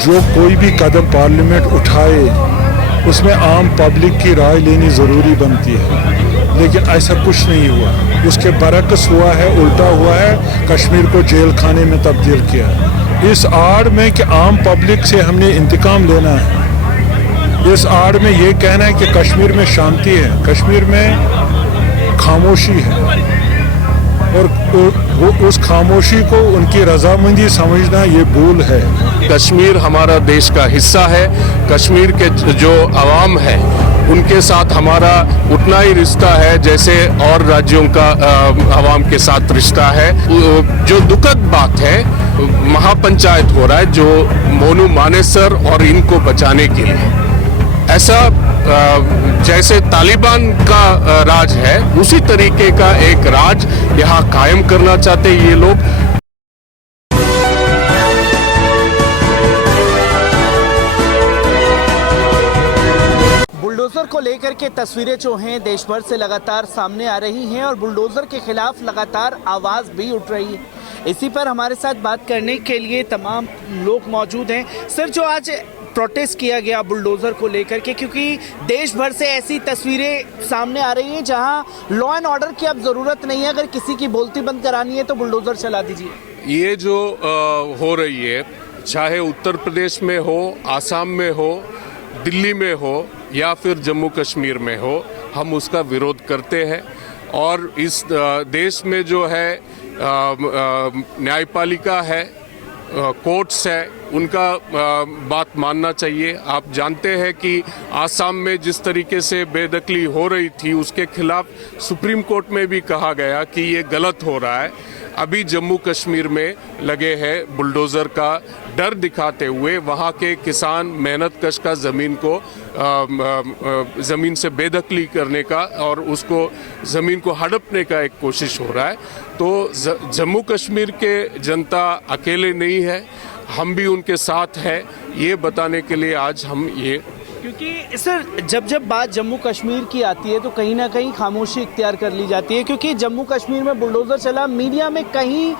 जो कोई भी कदम पार्लियामेंट उठाए उसमें आम पब्लिक की राय लेनी ज़रूरी बनती है, लेकिन ऐसा कुछ नहीं हुआ। उसके बरक्स हुआ है, उल्टा हुआ है, कश्मीर को जेल खाने में तब्दील किया है। इस आड़ में कि आम पब्लिक से हमने इंतकाम लेना है, इस आड़ में ये कहना है कि कश्मीर में शांति है, कश्मीर में खामोशी है, और वो उस खामोशी को उनकी रजामंदी समझना ये भूल है। कश्मीर हमारा देश का हिस्सा है। कश्मीर के जो अवाम है उनके साथ हमारा उतना ही रिश्ता है जैसे और राज्यों का अवाम के साथ रिश्ता है। जो दुखद बात है, महापंचायत हो रहा है जो मोनू मानेसर और इनको बचाने के लिए, ऐसा जैसे तालिबान का राज है उसी तरीके का एक राज यहाँ कायम करना चाहते ये लोग। बुलडोजर को लेकर के तस्वीरें जो हैं देश भर से लगातार सामने आ रही हैं और बुलडोजर के खिलाफ लगातार आवाज़ भी उठ रही है। इसी पर हमारे साथ बात करने के लिए तमाम लोग मौजूद हैं। सर, जो आज प्रोटेस्ट किया गया बुलडोजर को लेकर के, क्योंकि देश भर से ऐसी तस्वीरें सामने आ रही हैं जहां लॉ एंड ऑर्डर की अब ज़रूरत नहीं है, अगर किसी की बोलती बंद करानी है तो बुलडोजर चला दीजिए। ये जो हो रही है, चाहे उत्तर प्रदेश में हो, आसाम में हो, दिल्ली में हो या फिर जम्मू कश्मीर में हो, हम उसका विरोध करते हैं। और इस देश में जो है न्यायपालिका है, कोर्ट्स है, उनका बात मानना चाहिए। आप जानते हैं कि आसाम में जिस तरीके से बेदखली हो रही थी उसके खिलाफ सुप्रीम कोर्ट में भी कहा गया कि ये गलत हो रहा है। अभी जम्मू कश्मीर में लगे हैं बुलडोज़र का डर दिखाते हुए वहाँ के किसान मेहनत कश का ज़मीन को ज़मीन से बेदखली करने का और उसको ज़मीन को हड़पने का एक कोशिश हो रहा है। तो जम्मू कश्मीर के जनता अकेले नहीं है, हम भी उनके साथ हैं, ये बताने के लिए आज हम ये। क्योंकि सर, जब बात जम्मू कश्मीर की आती है तो कहीं ना कहीं खामोशी इख्तियार कर ली जाती है, क्योंकि जम्मू कश्मीर में बुलडोज़र चला, मीडिया में कहीं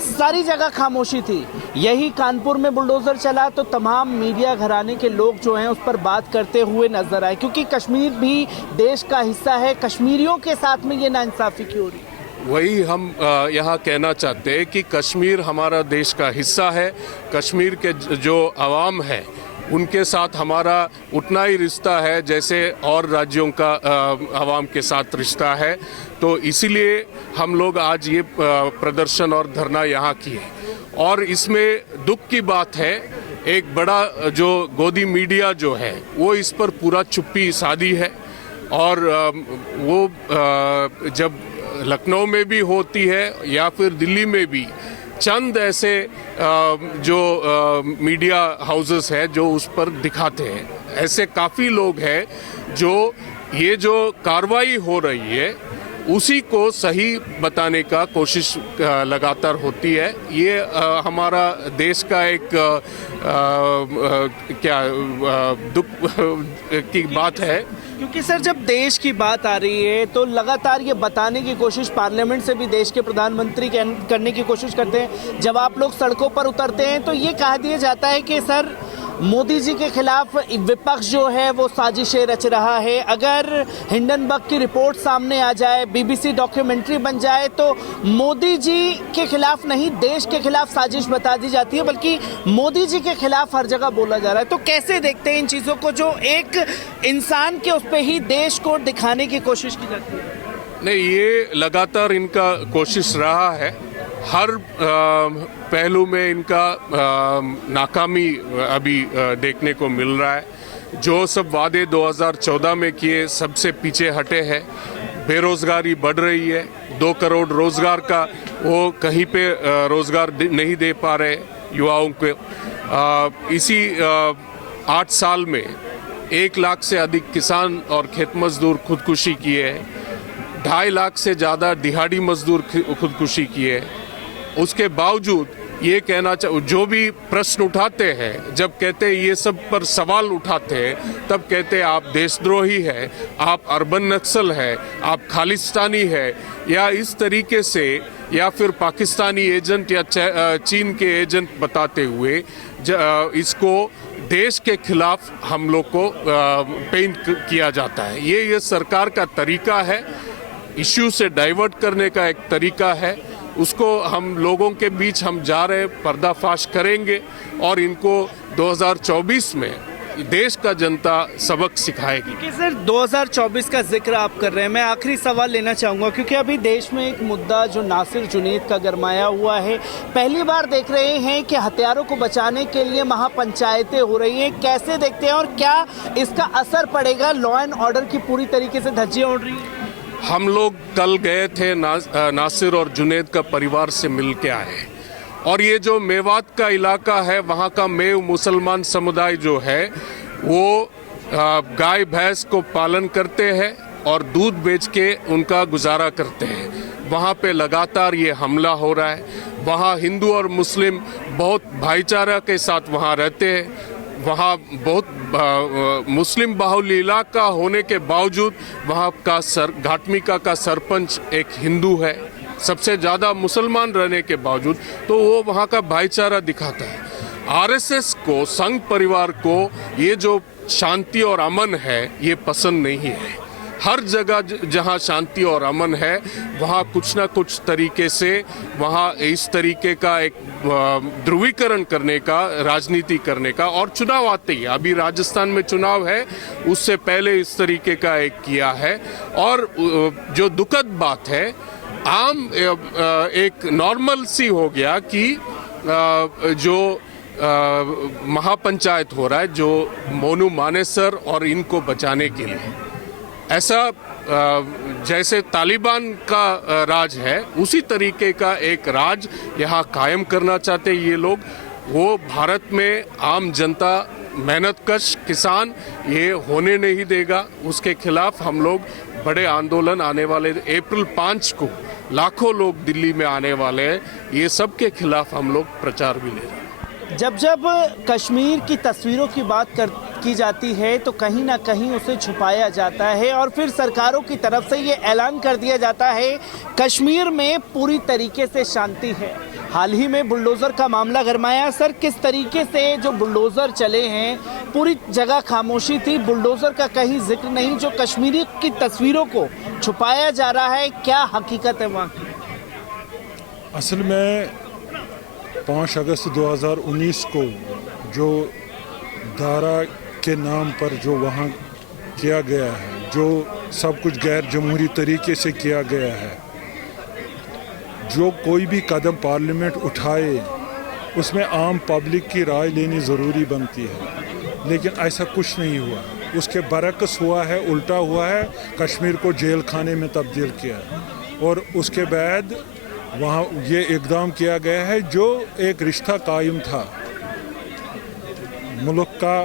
सारी जगह खामोशी थी। यही कानपुर में बुलडोज़र चला तो तमाम मीडिया घराने के लोग जो हैं उस पर बात करते हुए नजर आए, क्योंकि कश्मीर भी देश का हिस्सा है। कश्मीरियों के साथ में ये नाइंसाफ़ी क्यों हो रही? वही हम यहाँ कहना चाहते हैं कि कश्मीर हमारा देश का हिस्सा है। कश्मीर के जो अवाम है उनके साथ हमारा उतना ही रिश्ता है जैसे और राज्यों का अवाम के साथ रिश्ता है। तो इसीलिए हम लोग आज ये प्रदर्शन और धरना यहाँ किए। और इसमें दुख की बात है, एक बड़ा जो गोदी मीडिया जो है वो इस पर पूरा चुप्पी साधी है। और वो जब लखनऊ में भी होती है या फिर दिल्ली में भी चंद ऐसे जो मीडिया हाउसेस है जो उस पर दिखाते हैं, ऐसे काफ़ी लोग हैं जो ये जो कार्रवाई हो रही है उसी को सही बताने का कोशिश लगातार होती है। ये हमारा देश का एक दुख की बात है, क्योंकि सर जब देश की बात आ रही है तो लगातार ये बताने की कोशिश पार्लियामेंट से भी देश के प्रधानमंत्री करने की कोशिश करते हैं। जब आप लोग सड़कों पर उतरते हैं तो ये कह दिया जाता है कि सर मोदी जी के खिलाफ विपक्ष जो है वो साजिशें रच रहा है। अगर हिंडनबर्ग की रिपोर्ट सामने आ जाए, बीबीसी डॉक्यूमेंट्री बन जाए तो मोदी जी के खिलाफ नहीं देश के खिलाफ साजिश बता दी जाती है, बल्कि मोदी जी के खिलाफ हर जगह बोला जा रहा है। तो कैसे देखते हैं इन चीज़ों को जो एक इंसान के उस पर ही देश को दिखाने की कोशिश की जाती है? नहीं, ये लगातार इनका कोशिश रहा है। हर पहलू में इनका नाकामी अभी देखने को मिल रहा है। जो सब वादे 2014 में किए सबसे पीछे हटे हैं। बेरोजगारी बढ़ रही है, 2 करोड़ रोजगार का वो कहीं पे रोजगार नहीं दे पा रहे युवाओं को। इसी 8 साल में 1 लाख से अधिक किसान और खेत मजदूर खुदकुशी किए हैं। 2.5 लाख से ज़्यादा दिहाड़ी मजदूर खुदकुशी किए हैं। उसके बावजूद ये कहना जो भी प्रश्न उठाते हैं, जब कहते हैं ये सब पर सवाल उठाते हैं, तब कहते हैं आप देशद्रोही है, आप अर्बन नक्सल है, आप खालिस्तानी है, या इस तरीके से, या फिर पाकिस्तानी एजेंट या चीन के एजेंट बताते हुए इसको देश के खिलाफ हम लोग को पेंट किया जाता है। ये सरकार का तरीका है, इश्यू से डाइवर्ट करने का एक तरीका है। उसको हम लोगों के बीच हम जा रहे पर्दाफाश करेंगे और इनको 2024 में देश का जनता सबक सिखाएगी। कि सर 2024 का जिक्र आप कर रहे हैं, मैं आखिरी सवाल लेना चाहूँगा क्योंकि अभी देश में एक मुद्दा जो नासिर जुनैद का गरमाया हुआ है, पहली बार देख रहे हैं कि हथियारों को बचाने के लिए महापंचायतें हो रही हैं, कैसे देखते हैं और क्या इसका असर पड़ेगा? लॉ एंड ऑर्डर की पूरी तरीके से धज्जियाँ उड़ रही हैं। हम लोग कल गए थे नासिर और जुनैद का परिवार से मिल के आए और ये जो मेवात का इलाका है वहाँ का मेव मुसलमान समुदाय जो है वो गाय भैंस को पालन करते हैं और दूध बेच के उनका गुजारा करते हैं। वहाँ पे लगातार ये हमला हो रहा है। वहाँ हिंदू और मुस्लिम बहुत भाईचारा के साथ वहाँ रहते हैं। वहाँ बहुत मुस्लिम बाहुल इलाका होने के बावजूद वहाँ का घाटमिका का सरपंच एक हिंदू है, सबसे ज़्यादा मुसलमान रहने के बावजूद, तो वो वहाँ का भाईचारा दिखाता है। आरएसएस को, संघ परिवार को ये जो शांति और अमन है ये पसंद नहीं है। हर जगह जहाँ शांति और अमन है वहाँ कुछ ना कुछ तरीके से वहाँ इस तरीके का एक ध्रुवीकरण करने का, राजनीति करने का, और चुनाव आते ही, अभी राजस्थान में चुनाव है, उससे पहले इस तरीके का एक किया है। और जो दुखद बात है, आम एक नॉर्मल सी हो गया कि जो महापंचायत हो रहा है जो मोनू मानेसर और इनको बचाने के लिए, ऐसा जैसे तालिबान का राज है उसी तरीके का एक राज यहाँ कायम करना चाहते ये लोग। वो भारत में आम जनता, मेहनतकश किसान ये होने नहीं देगा। उसके खिलाफ हम लोग बड़े आंदोलन आने वाले अप्रैल 5 को लाखों लोग दिल्ली में आने वाले हैं। ये सब के खिलाफ हम लोग प्रचार भी ले रहे हैं। जब कश्मीर की तस्वीरों की बात की जाती है तो कहीं ना कहीं उसे छुपाया जाता है और फिर सरकारों की तरफ से ये ऐलान कर दिया जाता है कश्मीर में पूरी तरीके से शांति है। हाल ही में बुलडोज़र का मामला गरमाया। सर, किस तरीके से जो बुलडोज़र चले हैं, पूरी जगह खामोशी थी, बुलडोज़र का कहीं जिक्र नहीं, जो कश्मीरी की तस्वीरों को छुपाया जा रहा है, क्या हकीकत है वहाँ की? असल में 5 अगस्त 2019 को जो दारा के नाम पर जो वहाँ किया गया है, जो सब कुछ गैर जमहूरी तरीके से किया गया है, जो कोई भी कदम पार्लियामेंट उठाए उसमें आम पब्लिक की राय लेनी ज़रूरी बनती है, लेकिन ऐसा कुछ नहीं हुआ। उसके बरक्स हुआ है, उल्टा हुआ है, कश्मीर को जेल खाने में तब्दील किया और उसके बाद वहाँ ये इक़दाम किया गया है जो एक रिश्ता कायम था मुल्क का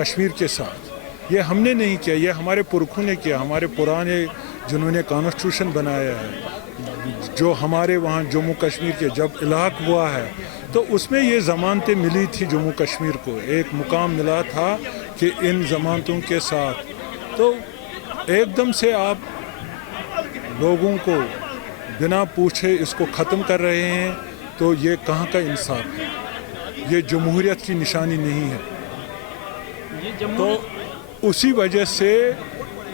कश्मीर के साथ। ये हमने नहीं किया, ये हमारे पुरखों ने किया, हमारे पुराने जिन्होंने कॉन्स्टिट्यूशन बनाया है, जो हमारे वहाँ जम्मू कश्मीर के जब इलाक़ हुआ है तो उसमें ये ज़मानतें मिली थी। जम्मू कश्मीर को एक मुकाम मिला था कि इन ज़मानतों के साथ, तो एकदम से आप लोगों को बिना पूछे इसको ख़त्म कर रहे हैं, तो ये कहाँ का इंसाफ है? ये जमहूरियत की निशानी नहीं है। तो उसी वजह से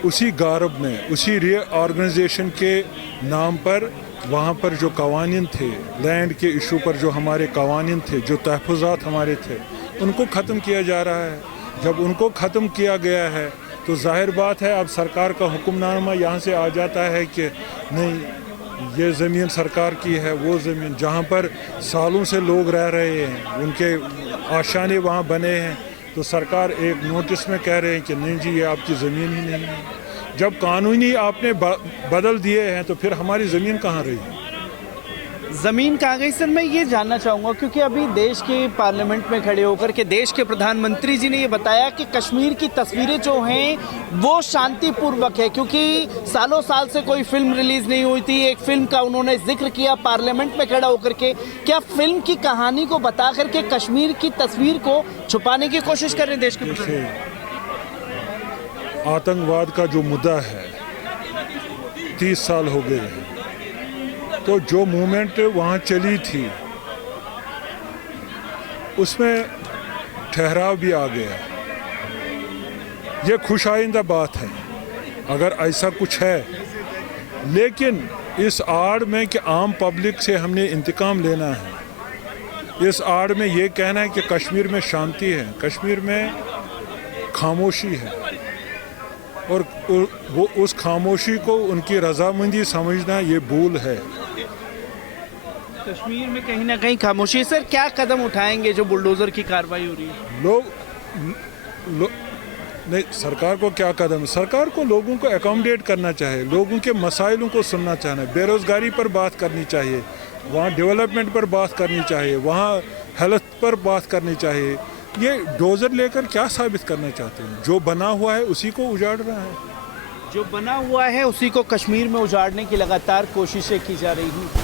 उसी गारब में, उसी रीऑर्गेनाइजेशन के नाम पर वहाँ पर जो कवानीन थे, लैंड के इशू पर जो हमारे कवानीन थे, जो तहफ़्फ़ुज़ात हमारे थे, उनको ख़त्म किया जा रहा है। जब उनको ख़त्म किया गया है तो जाहिर बात है अब सरकार का हुक्मनामा यहाँ से आ जाता है कि नहीं, ये ज़मीन सरकार की है। वो ज़मीन जहाँ पर सालों से लोग रह रहे हैं, उनके आशाने वहाँ बने हैं, तो सरकार एक नोटिस में कह रहे हैं कि नहीं जी ये आपकी ज़मीन ही नहीं है। जब कानूनी आपने बदल दिए हैं तो फिर हमारी ज़मीन कहाँ रही? ज़मीन कहाँ गई? सर, मैं ये जानना चाहूँगा क्योंकि अभी देश के पार्लियामेंट में खड़े होकर के देश के प्रधानमंत्री जी ने ये बताया कि कश्मीर की तस्वीरें जो हैं वो शांतिपूर्वक है, क्योंकि सालों साल से कोई फिल्म रिलीज़ नहीं हुई थी। एक फिल्म का उन्होंने जिक्र किया पार्लियामेंट में खड़ा होकर के। क्या फिल्म की कहानी को बता करके कश्मीर की तस्वीर को छुपाने की कोशिश कर रहे हैं देश के प्रधानमंत्री? आतंकवाद का जो मुद्दा है 30 साल हो गए हैं, तो जो मूवमेंट वहाँ चली थी उसमें ठहराव भी आ गया। ये खुश आइंदा बात है अगर ऐसा कुछ है, लेकिन इस आड़ में कि आम पब्लिक से हमने इंतकाम लेना है, इस आड़ में ये कहना है कि कश्मीर में शांति है, कश्मीर में खामोशी है, और वो उस खामोशी को उनकी रजामंदी समझना ये भूल है। कश्मीर में कहीं ना कहीं खामोशी है। सर, क्या कदम उठाएंगे जो बुलडोजर की कार्रवाई हो रही है? नहीं, सरकार को क्या कदम, सरकार को लोगों को एकोमोडेट करना चाहिए, लोगों के मसाइलों को सुनना चाहिए, बेरोज़गारी पर बात करनी चाहिए, वहाँ डेवलपमेंट पर बात करनी चाहिए, वहाँ हेल्थ पर बात करनी चाहिए। ये डोजर लेकर क्या साबित करना चाहते हैं? जो बना हुआ है उसी को उजाड़ रहा है। जो बना हुआ है उसी को कश्मीर में उजाड़ने की लगातार कोशिशें की जा रही हैं।